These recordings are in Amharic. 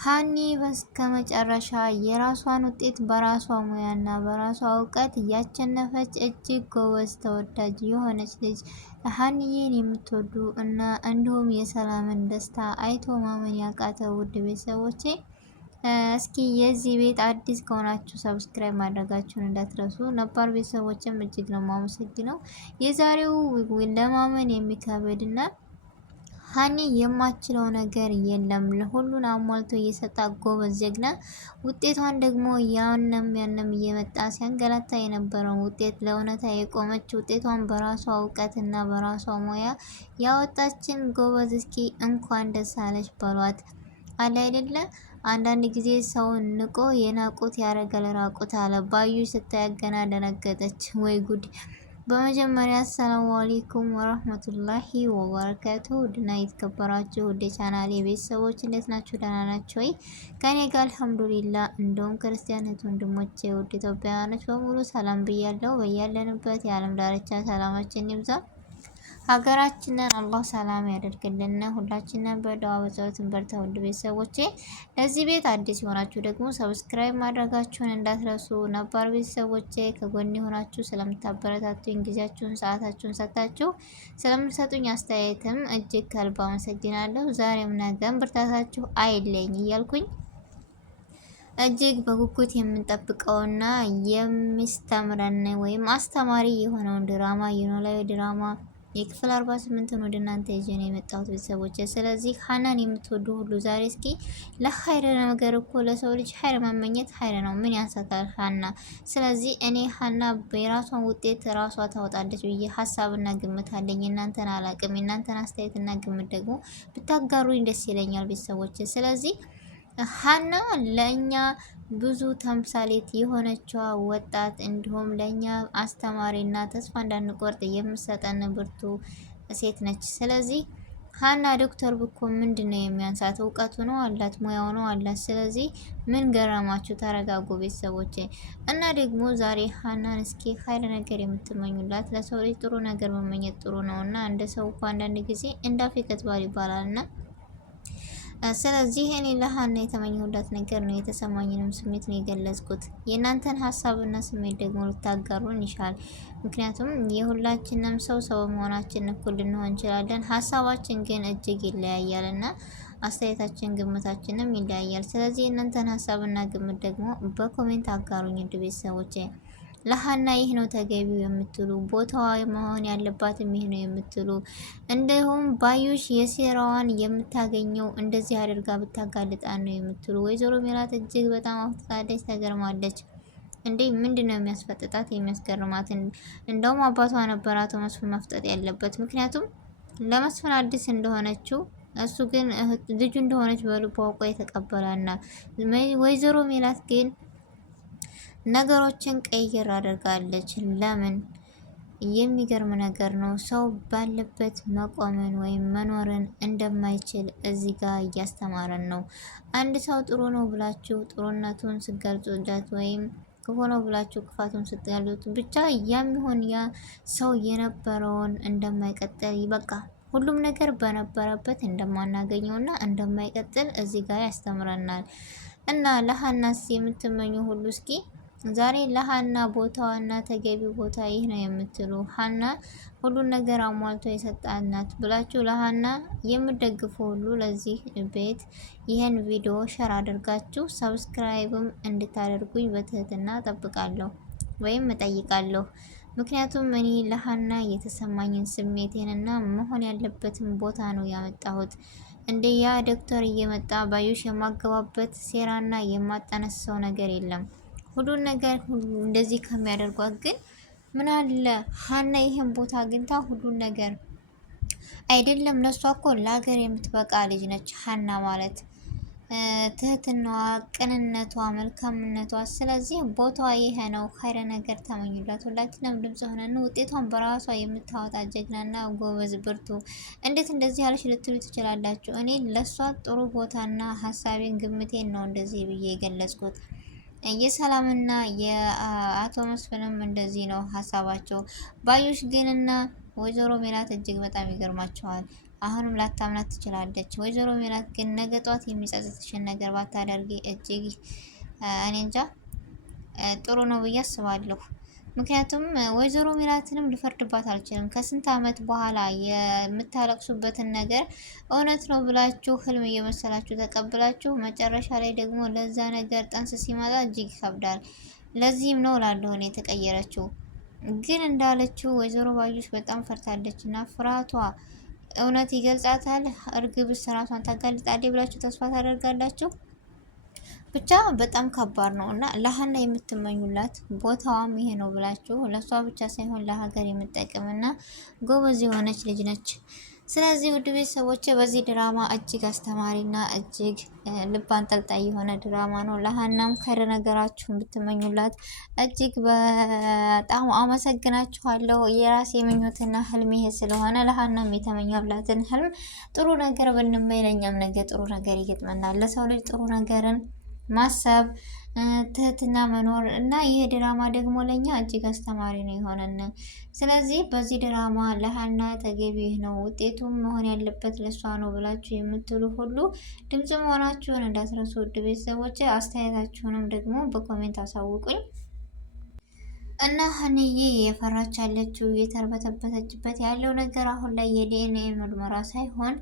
ሀኒ በስተመጨረሻ የራሷን ውጤት በራሷ ሙያና በራሷ እውቀት እያቸነፈች እጅግ ጎበዝ ተወዳጅ የሆነች ልጅ ሀኒዬን የምትወዱ እና እንዲሁም የሰላምን ደስታ አይቶ ማመን ያቃተው ውድ ቤተሰቦቼ እስኪ የዚህ ቤት አዲስ ከሆናችሁ ሰብስክራይብ ማድረጋችሁን እንዳትረሱ። ነባር ቤተሰቦችም እጅግ ነው ማመሰግነው። የዛሬው ለማመን የሚከብድና ሀኒ የማችለው ነገር የለም። ለሁሉን አሟልቶ እየሰጣ ጎበዝ ጀግና። ውጤቷን ደግሞ ያንም እየመጣ ሲያንገላታ የነበረውን ውጤት ለእውነታ የቆመች ውጤቷን በራሷ እውቀትና በራሷ ሙያ ያወጣችን ጎበዝ። እስኪ እንኳን ደስ አለሽ በሏት። አለ አይደለ አንዳንድ ጊዜ ሰውን ንቆ የናቁት ያረገል ራቁት አለ። ባዩ ስታያገና ደነገጠች። ወይ ጉድ! በመጀመሪያ አሰላሙ አለይኩም ወራህመቱላሂ ወበረካቱ። ውድና የተከበራችሁ ውድ ቻናሌ ቤተሰቦች እንዴት ናችሁ? ደህና ናችሁ ወይ? ከኔ ጋር አልሐምዱሊላህ። እንደውም ክርስቲያን ወንድሞቼ ውድ ኢትዮጵያውያኖች በሙሉ ሰላም ብያለሁ። በያለንበት የዓለም ዳርቻ ሰላማችን ይብዛ። ሀገራችንን አላህ ሰላም ያደርግልን። ሁላችንን በዱዓ በጸሎት እንበርታ። ውድ ቤተሰቦቼ ለዚህ ቤት አዲስ የሆናችሁ ደግሞ ሰብስክራይብ ማድረጋችሁን እንዳትረሱ። ነባር ቤተሰቦቼ ከጎን የሆናችሁ ስለምታበረታቱኝ፣ ጊዜያችሁን ሰዓታችሁን ሰጥታችሁ ስለምትሰጡኝ አስተያየትም እጅግ ከልብ አመሰግናለሁ። ዛሬም ነገም ብርታታችሁ አይለኝ እያልኩኝ እጅግ በጉጉት የምንጠብቀውና የሚስተምረን ወይም አስተማሪ የሆነውን ድራማ የኖላዊ ድራማ የክፍል 48 ወደ እናንተ ይዤ ነው የመጣሁት ቤተሰቦች። ስለዚህ ሀናን የምትወዱ ሁሉ ዛሬ እስኪ ለሀይር ነገር እኮ ለሰው ልጅ ሀይር መመኘት ሀይር ነው፣ ምን ያንሳታል ሀና። ስለዚህ እኔ ሀና የራሷን ውጤት ራሷ ታወጣለች ብዬ ሀሳብና ግምት አለኝ። እናንተን አላቅም። የእናንተን አስተያየትና ግምት ደግሞ ብታጋሩኝ ደስ ይለኛል ቤተሰቦች። ስለዚህ ሀና ለእኛ ብዙ ተምሳሌት የሆነችዋ ወጣት እንዲሁም ለእኛ አስተማሪና ተስፋ እንዳንቆርጥ የምሰጠን ብርቱ ሴት ነች። ስለዚህ ሀና ዶክተር ብኮን ምንድን ነው የሚያንሳት? እውቀቱ ነው አላት፣ ሙያው ነው አላት። ስለዚህ ምን ገረማችሁ? ተረጋጉ ቤተሰቦቼ። እና ደግሞ ዛሬ ሀናን እስኪ ሀይል ነገር የምትመኙላት፣ ለሰው ልጅ ጥሩ ነገር መመኘት ጥሩ ነው እና እንደ ሰው እኮ አንዳንድ ጊዜ እንዳፌ ከትባል ይባላል እና ስለዚህ እኔ ለሀና የተመኘሁላት ነገር ነው። የተሰማኝንም ስሜት ነው የገለጽኩት። የእናንተን ሀሳብና ስሜት ደግሞ ልታጋሩን ይሻል። ምክንያቱም የሁላችንም ሰው በመሆናችን እኩል ልንሆን እንችላለን። ሀሳባችን ግን እጅግ ይለያያል እና አስተያየታችን ግምታችንም ይለያያል። ስለዚህ የእናንተን ሀሳብና ግምት ደግሞ በኮሜንት አጋሩኝ ውድ ቤተሰቦቼ። ለሀና ይህ ነው ተገቢው የምትሉ፣ ቦታዋ መሆን ያለባትም ይህ ነው የምትሉ፣ እንዲሁም ባዩሽ የሴራዋን የምታገኘው እንደዚህ አድርጋ ብታጋልጣን ነው የምትሉ፣ ወይዘሮ ሜላት እጅግ በጣም አፍጥጣለች፣ ተገርማለች። እንዴ ምንድን ነው የሚያስፈጥጣት የሚያስገርማት? እንደውም አባቷ ነበር አቶ መስፍን መፍጠጥ ያለበት። ምክንያቱም ለመስፍን አዲስ እንደሆነችው እሱ ግን ልጁ እንደሆነች በልቡ አውቆ የተቀበላና ወይዘሮ ሜላት ግን ነገሮችን ቀይር አድርጋለች። ለምን? የሚገርም ነገር ነው። ሰው ባለበት መቆምን ወይም መኖርን እንደማይችል እዚህ ጋር እያስተማረን ነው። አንድ ሰው ጥሩ ነው ብላችሁ ጥሩነቱን ስገልጹለት ወይም ክፉ ነው ብላችሁ ክፋቱን ስትገልጹት ብቻ ያም ይሁን ያ ሰው የነበረውን እንደማይቀጥል በቃ ሁሉም ነገር በነበረበት እንደማናገኘውና እንደማይቀጥል እዚህ ጋር ያስተምረናል። እና ለሀናስ የምትመኙ ሁሉ እስኪ ዛሬ ለሀና ቦታዋና ተገቢው ቦታ ይህ ነው የምትሉ፣ ሀና ሁሉን ነገር አሟልቶ የሰጣናት ብላችሁ ለሀና የምደግፉ ሁሉ ለዚህ ቤት ይህን ቪዲዮ ሸር አድርጋችሁ ሰብስክራይብም እንድታደርጉኝ በትህትና ጠብቃለሁ ወይም እጠይቃለሁ። ምክንያቱም እኔ ለሀና የተሰማኝን ስሜቴንና መሆን ያለበትን ቦታ ነው ያመጣሁት። እንደ ያ ዶክተር እየመጣ ባዩሽ የማገባበት ሴራና የማጠነሰው ነገር የለም። ሁሉን ነገር እንደዚህ ከሚያደርጓት ግን ምን አለ ሀና ይሄን ቦታ አግኝታ ሁሉን ነገር አይደለም። ለሷ እኮ ለሀገር የምትበቃ ልጅ ነች ሀና ማለት፣ ትህትናዋ፣ ቅንነቷ፣ መልካምነቷ። ስለዚህ ቦታዋ ይሄ ነው። ኸይረ ነገር ተመኙላት። ሁላችንም ድምጽ ሆነን ውጤቷን በራሷ የምታወጣ ጀግናና ጎበዝ ብርቱ። እንዴት እንደዚህ ያለች ልትሉ ትችላላችሁ። እኔ ለሷ ጥሩ ቦታና ሀሳቤን ግምቴን ነው እንደዚህ ብዬ የገለጽኩት። የሰላምና የአቶ መስፍንም እንደዚህ ነው ሀሳባቸው። ባዩሽ ግንና ወይዘሮ ሜላት እጅግ በጣም ይገርማቸዋል። አሁንም ላታምናት ትችላለች። ወይዘሮ ሜላት ግን ነገ ጧት የሚጸጽትሽን ነገር ባታደርጊ እጅግ እኔ እንጃ ጥሩ ነው ብዬ አስባለሁ። ምክንያቱም ወይዘሮ ሜላትንም ልፈርድባት አልችልም። ከስንት ዓመት በኋላ የምታለቅሱበትን ነገር እውነት ነው ብላችሁ ህልም እየመሰላችሁ ተቀብላችሁ መጨረሻ ላይ ደግሞ ለዛ ነገር ጠንስ ሲመጣ እጅግ ይከብዳል። ለዚህም ነው ላለሁ እኔ የተቀየረችው። ግን እንዳለችው ወይዘሮ ባዩሽ በጣም ፈርታለች እና ፍርሃቷ እውነት ይገልጻታል። እርግብስ ራሷን ታጋልጣለች ብላችሁ ተስፋ ታደርጋላችሁ? ብቻ በጣም ከባድ ነው እና ለሀና የምትመኙላት ቦታዋም ይሄ ነው ብላችሁ ለእሷ ብቻ ሳይሆን ለሀገር የምጠቅምና ጎበዝ የሆነች ልጅ ነች። ስለዚህ ውድ ቤተሰቦች በዚህ ድራማ እጅግ አስተማሪና እጅግ ልብ አንጠልጣይ የሆነ ድራማ ነው። ለሀናም ከረ ነገራችሁን ብትመኙላት እጅግ በጣም አመሰግናችኋለሁ። የራሴ ምኞትና ህልም ይሄ ስለሆነ ለሀናም የተመኘላትን ህልም ጥሩ ነገር ብንመኝ ለእኛም ነገ ጥሩ ነገር ይገጥመናል። ለሰው ልጅ ጥሩ ነገርን ማሰብ ትህትና መኖር እና ይህ ድራማ ደግሞ ለኛ እጅግ አስተማሪ ነው የሆነን። ስለዚህ በዚህ ድራማ ለሀና ተገቢ ነው ውጤቱም መሆን ያለበት ለሷ ነው ብላችሁ የምትሉ ሁሉ ድምጽ መሆናችሁን እንዳትረሱ ውድ ቤተሰቦች። አስተያየታችሁንም ደግሞ በኮሜንት አሳውቁኝ። እና ሀንዬ የፈራች ያለችው የተርበተበተችበት ያለው ነገር አሁን ላይ የዲኤንኤ ምርመራ ሳይሆን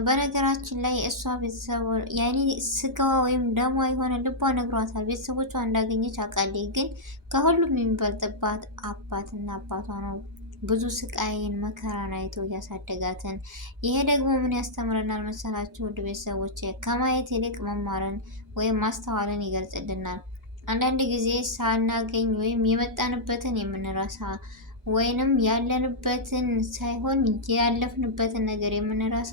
በነገራችን ላይ እሷ ቤተሰብ ያኔ ስጋዋ ወይም ደሟ የሆነ ልቧ ነግሯታል። ቤተሰቦቿ እንዳገኘች አውቃለች። ግን ከሁሉም የሚበልጥባት አባትና አባቷ ነው። ብዙ ስቃይን መከራን አይቶ እያሳደጋትን። ይሄ ደግሞ ምን ያስተምረናል መሰላችሁ ውድ ቤተሰቦች? ከማየት ይልቅ መማርን ወይም ማስተዋልን ይገልጽልናል። አንዳንድ ጊዜ ሳናገኝ ወይም የመጣንበትን የምንረሳ ወይንም ያለንበትን ሳይሆን ያለፍንበትን ነገር የምንረሳ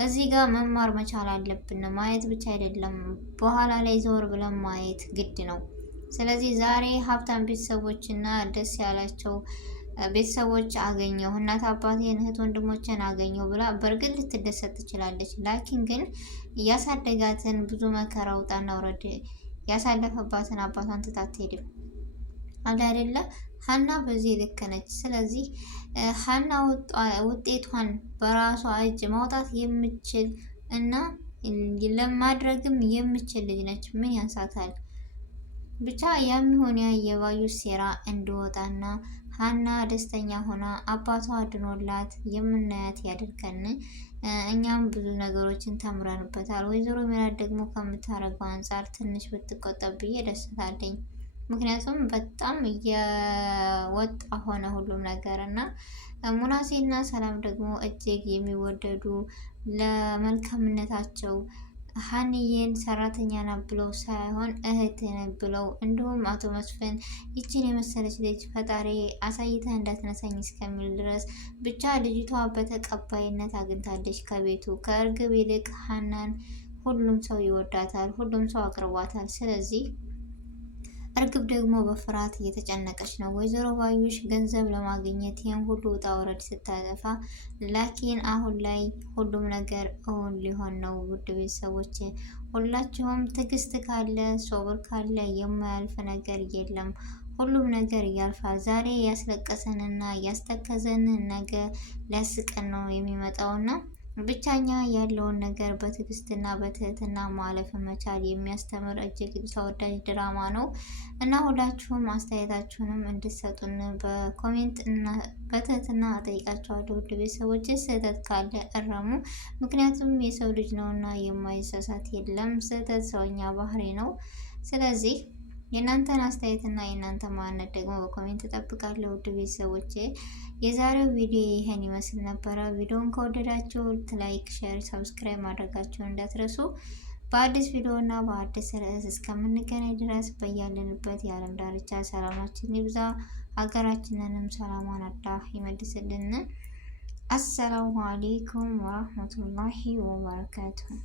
እዚህ ጋር መማር መቻል አለብን። ማየት ብቻ አይደለም፣ በኋላ ላይ ዘወር ብለን ማየት ግድ ነው። ስለዚህ ዛሬ ሀብታም ቤተሰቦች እና ደስ ያላቸው ቤተሰቦች አገኘው እናት አባቴን እህት ወንድሞችን አገኘው ብላ በእርግጥ ልትደሰት ትችላለች። ላኪን ግን እያሳደጋትን ብዙ መከራ ውጣና ውረድ ያሳለፈባትን አባቷን ትታ አትሄድም አለ አይደለ? ሀና በዚህ ልክ ነች። ስለዚህ ሀና ውጤቷን በራሷ እጅ ማውጣት የምችል እና ለማድረግም የምችል ልጅ ነች። ምን ያንሳታል? ብቻ የሚሆን የባዩሽ ሴራ እንዲወጣና ሀና ደስተኛ ሆና አባቷ አድኖላት የምናያት ያድርገን። እኛም ብዙ ነገሮችን ተምረንበታል። ወይዘሮ ሜላት ደግሞ ከምታረገው አንጻር ትንሽ ብትቆጠብ ብዬ ደስታለኝ። ምክንያቱም በጣም እየወጣ ሆነ ሁሉም ነገር እና ሙናሴና ሰላም ደግሞ እጅግ የሚወደዱ ለመልካምነታቸው ሀንዬን ሰራተኛ ናት ብለው ሳይሆን እህት ብለው እንዲሁም አቶ መስፍን ይችን የመሰለች ልጅ ፈጣሪ አሳይተህ እንዳትነሳኝ እስከሚል ድረስ ብቻ ልጅቷ በተቀባይነት አግኝታለች። ከቤቱ ከእርግብ ይልቅ ሀናን ሁሉም ሰው ይወዳታል፣ ሁሉም ሰው አቅርቧታል። ስለዚህ እርግብ ደግሞ በፍርሃት እየተጨነቀች ነው። ወይዘሮ ባዩሽ ገንዘብ ለማግኘት ይህን ሁሉ ውጣ ውረድ ስታጠፋ፣ ላኪን አሁን ላይ ሁሉም ነገር እውን ሊሆን ነው። ውድ ቤተሰቦች ሁላችሁም ትዕግስት ካለ ሶብር ካለ የማያልፍ ነገር የለም። ሁሉም ነገር ያልፋል። ዛሬ ያስለቀሰንና ያስተከዘንን ነገ ሊያስቀን ነው የሚመጣውና ብቻኛ ያለውን ነገር በትዕግስትና በትህትና ማለፍ መቻል የሚያስተምር እጅግ ተወዳጅ ድራማ ነው እና ሁላችሁም አስተያየታችሁንም እንድትሰጡን በኮሜንት እና በትህትና እጠይቃችኋለሁ። ውድ ቤተሰቦች ስህተት ካለ እረሙ። ምክንያቱም የሰው ልጅ ነውና የማይሳሳት የለም። ስህተት ሰውኛ ባህሪ ነው። ስለዚህ የእናንተን አስተያየትና የእናንተ ማንነት ደግሞ በኮሜንት እጠብቃለሁ። ውድ ቤተሰቦቼ የዛሬው ቪዲዮ ይሄን ይመስል ነበረ። ቪዲዮውን ከወደዳችሁ ላይክ፣ ሼር፣ ሰብስክራይብ ማድረጋችሁን እንዳትረሱ። በአዲስ ቪዲዮ እና በአዲስ ርዕስ እስከምንገናኝ ድረስ በያለንበት የዓለም ዳርቻ ሰላማችን ይብዛ። ሀገራችንንም ሰላሟን አላህ ይመልስልን። አሰላሙ አሌይኩም ወራህመቱላሂ ወበረካቱሁ።